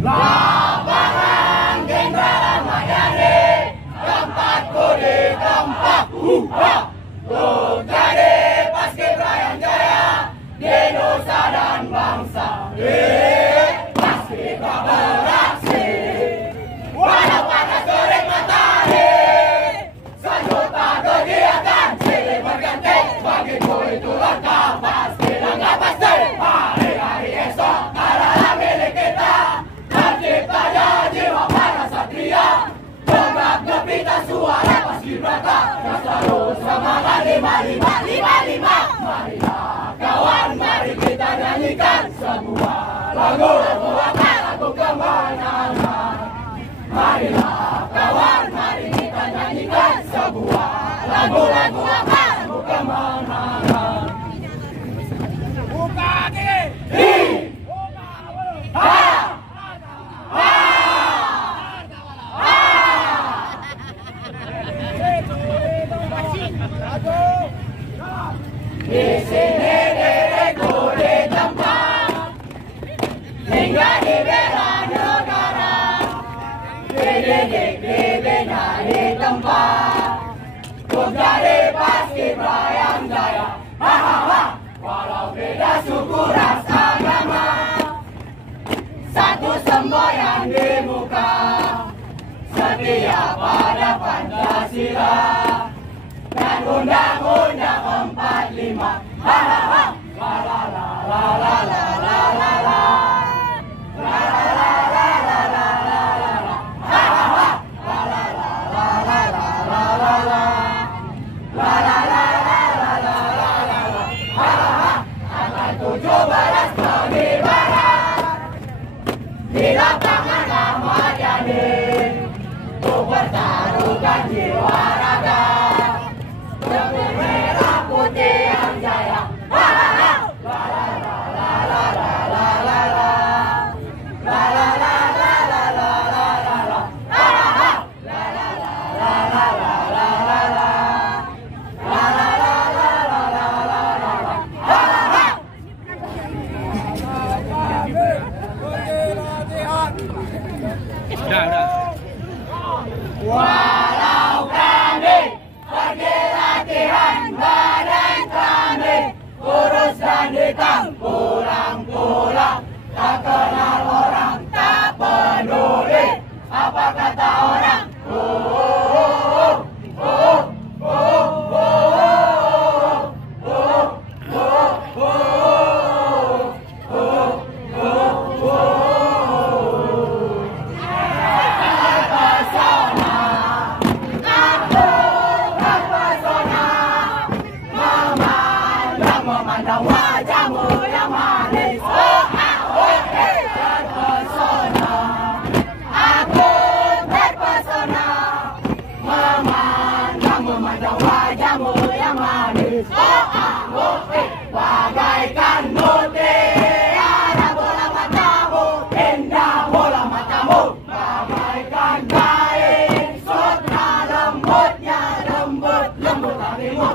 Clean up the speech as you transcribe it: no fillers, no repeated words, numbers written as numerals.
Lapangan Jenderal Ahmad Yani, tempatku di tempat. Untuk jadi Paskibra yang jaya di nusa dan bangsa. Paskibra beraksi, walau panas terik matahari, sejuta kegiatan silih berganti. Bagiku itulah pasti dan gak pasti. Hari-hari esok adalah milik kita. Terciptanya jiwa para satria, gegap gempita suara Paskibraka yang selalu semangat 5555. Marilah kawan, mari kita nyanyikan sebuah lagu apa? Lagu kemenangan. Marilah kawan, mari kita nyanyikan sebuah lagu apa? Lagu kemenangan. Buka gigi. Di sini diriku ditempat hingga dibela negara, dididik, dibina di tempat untuk jadi Paskibra yang jaya. Walau beda suku ras agama, satu semboyan di muka, setia pada Pancasila dan Undang-Undang 45. La la la la la la la la la. La la la la la la la la la. La la la la la la la la la. La la la la la la la la la. Tanggal 17 pengibaran di lapangan Ahmad Yani, untuk bertaruhkan jiwa raga demi merah putih yang jaya. La la la la la la la la la la. La la la la la la la la la. La la la la la la la la la. La la la la la la la la la. Udah. Walau kami pergi latihan badan kami kurus dan hitam, pulang-pulang tak kenal orang, tak peduli apa kata orang. Memandang wajahmu yang manis, terpesona. Aku terpesona. Memandang wajahmu yang manis. Bagaikan mutiara bola matamu, indah bola matamu. Bagaikan kain sutra lembutnya, lembut hatimu.